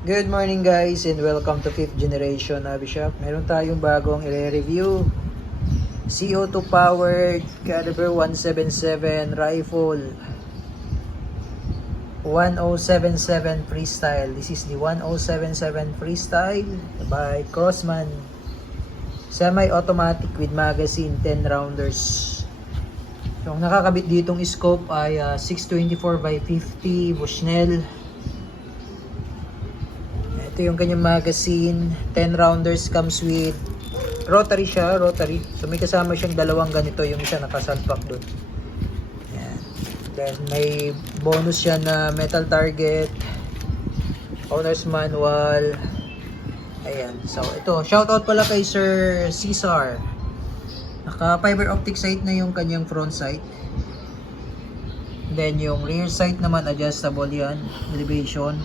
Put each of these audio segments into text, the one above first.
Good morning guys and welcome to 5th generation Abishop. Meron tayong bagong i-review. CO2 powered caliber 177 rifle 1077 freestyle. This is the 1077 freestyle by Crossman. Semi-automatic with magazine 10 rounders. Yung nakakabit ditong scope ay 624 by 50 Bushnell. Ito yung kanyang magazine, 10 rounders, comes with rotary siya, rotary. So may kasama siyang dalawang ganito, yung isa nakasalpak doon. Yan. Then may bonus siya na metal target, owner's manual. Ayan. So ito, shoutout pala kay Sir Cesar. Naka fiber optic sight na yung kanyang front sight. Then yung rear sight naman adjustable yan, elevation.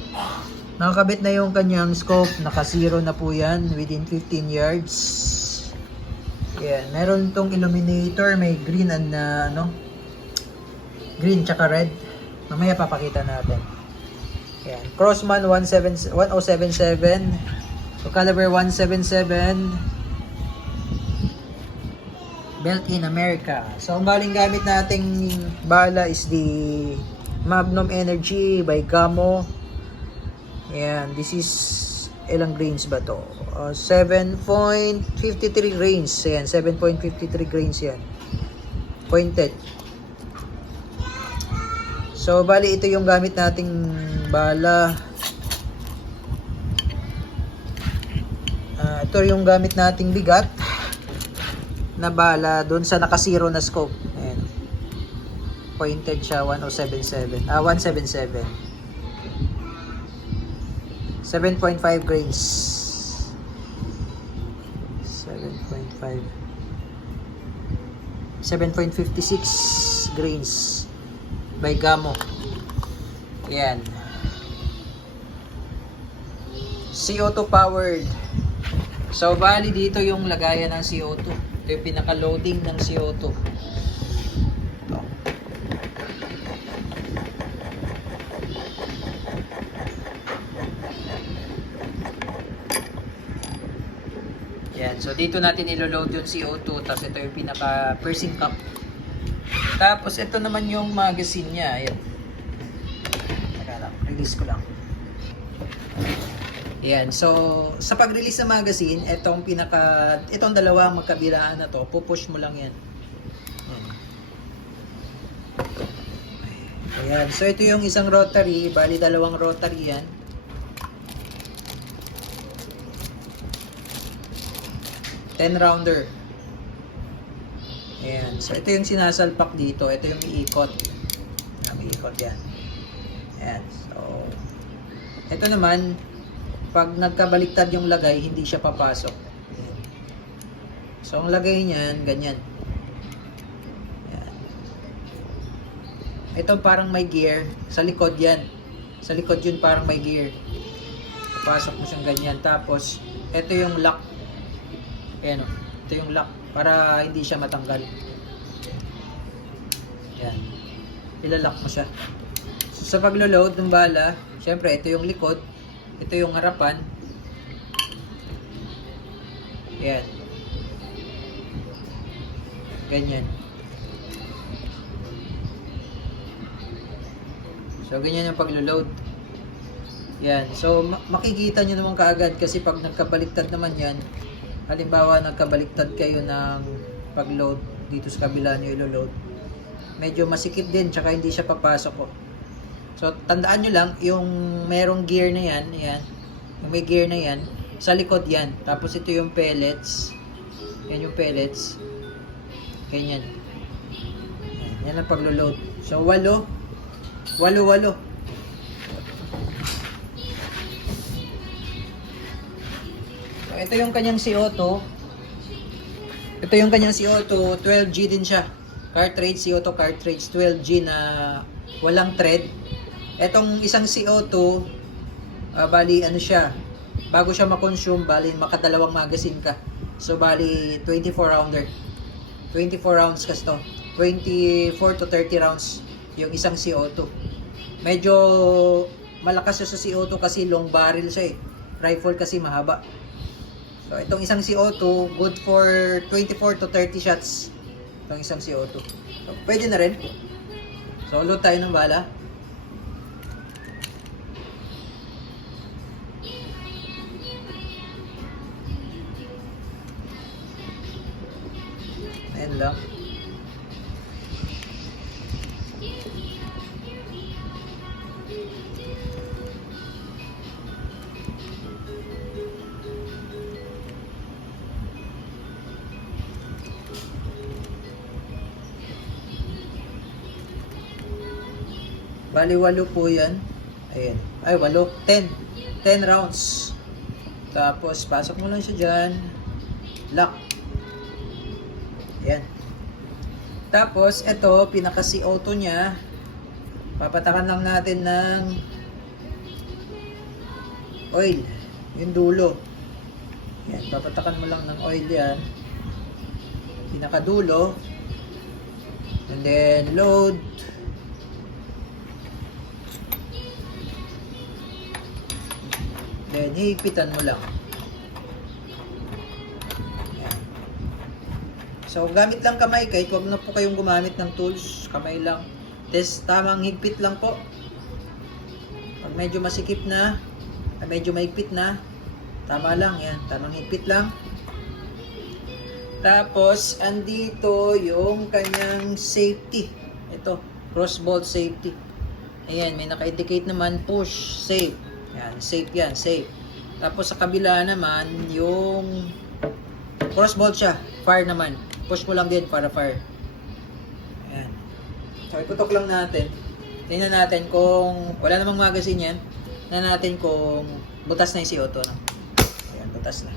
Nakakabit na yung kanyang scope, naka-zero na po yan within 15 yards. Yan, meron tong illuminator, may green and green tsaka red. Mamaya papakita natin. Yan, Crossman 1077, so caliber 177. Built in America. So ang baling gamit nating bala is the Magnum Energy by Gamo. Ayan, this is ilang grains ba to? 7.53 grains. Ayan, 7.53 grains yan. Pointed. So, bali ito yung gamit nating bala. Ito yung gamit nating bigat na bala doon sa naka-zero na scope. Ayan. Pointed siya, 177. 177. 7.5 grains. 7.5. 7.56 grains by Gamo. Yan. CO2 powered. So bali dito yung lagayan ng CO2. Ito yung pinaka-loading ng CO2. Ito. Yan. So, dito natin ilo-load yung CO2. Tapos, ito yung pinaka-pursing cup. Tapos, ito naman yung magazine niya. Ayan. Teka lang. Release ko lang. Ayan. So, sa pag-release ng magazine, itong dalawang magkabilaan na to, pupush mo lang yan. Ayan. So, ito yung isang rotary. Bali, dalawang rotary yan. Ten rounder. Ayan. So, ito yung sinasalpak dito. Ito yung iikot. May ikot yan. Ayan. So, ito naman, pag nagkabaliktad yung lagay, hindi siya papasok. Ayan. So, ang lagay niyan, ganyan. Ayan. Ito parang may gear. Sa likod yan. Sa likod yun parang may gear. Papasok mo siyang ganyan. Tapos, ito yung lock. Ayan o. Ito yung lock para hindi siya matanggal. Ayan. Ilalock mo siya. So, sa paglo-load ng bala, syempre ito yung likod. Ito yung harapan. Ayan. Ganyan. So, ganyan yung paglo-load. Ayan. So, makikita nyo naman kaagad kasi pag nagkabaliktad naman yan, halimbawa nagkabaliktad kayo ng pag-load dito sa kabila nyo ilo-load, medyo masikip din tsaka hindi siya papasok ko. So tandaan nyo lang yung merong gear na yan, yan yung may gear na yan sa likod yan, tapos ito yung pellets, yan yung pellets, ganyan, yan ang pag-load. So 8. Ito yung kanyang CO2. Ito yung kanyang CO2, 12G din siya. Cartridge, CO2 cartridge, 12G na walang thread. Etong isang CO2, bali ano siya, bago siya ma-consume, bali makadalawang magazine ka. So bali 24 rounder. 24 rounds kasi to. 24 to 30 rounds yung isang CO2. Medyo malakas siya sa CO2 kasi long barrel siya eh. Rifle kasi mahaba. So itong isang CO2, good for 24 to 30 shots. Itong isang CO2. So, pwede na rin. So load tayo ng bala. Ayan lang. Bali 8 po yan. Ayan. Ay 8. 10. 10 rounds. Tapos pasok mo lang siya dyan. Lock. Ayan. Tapos ito, pinaka CO2 niya. Papatakan lang natin ng oil. Yung dulo. Ayan. Papatakan mo lang ng oil yan. Pinaka dulo. And then load. Then, hihigpitan mo lang. Ayan. So, gamit lang kamay. Kahit wag na po kayong gumamit ng tools. Kamay lang. Test, tamang higpit lang po. Pag medyo masikip na, medyo mahigpit na, tama lang. Yan, tamang higpit lang. Tapos, andito yung kanyang safety. Ito, crossbolt safety. Ayan, may naka-indicate naman, push, safe. Yan, safe yan, safe. Tapos sa kabila naman, yung crossbolt siya, fire naman. Push mo lang din para fire. Ayan. So, iputok lang natin. Tingnan natin kung wala namang magazine yan. Tingnan natin kung butas na yung CO2. No? Ayan, butas na.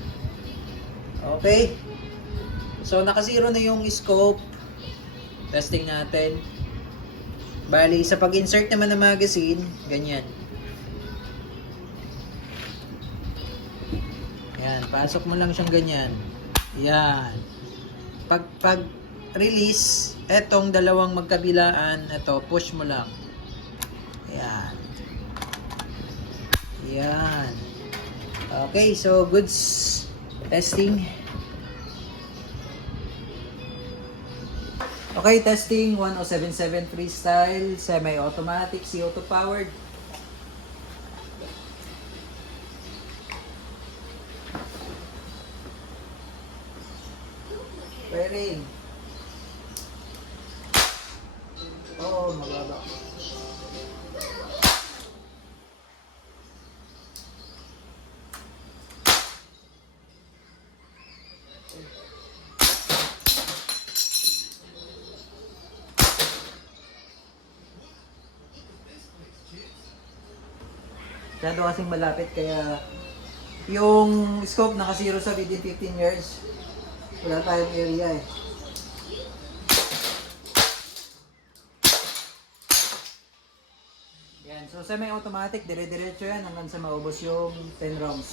Okay. So, naka-zero na yung scope. Testing natin. Bali, sa pag-insert naman ng magazine, ganyan. Yan, pasok mo lang siyang ganyan. Yan. Pag release, etong dalawang magkabilaan, ito, push mo lang. Yan. Yan. Okay, so goods testing. Okay, testing 1077 freestyle, semi-automatic, CO2 powered. Firing. Oo, mababa. Masyado kasing malapit kaya yung scope naka-zero sa within 15 yards. Wala tayong area eh. Yan. So semi-automatic, dire-diretso yan hanggang sa maubos yung 10 rounds.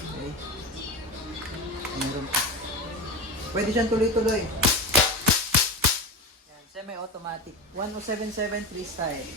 Okay. Pwede siyang tuloy-tuloy. Yan. Semi-automatic. 1077 freestyle.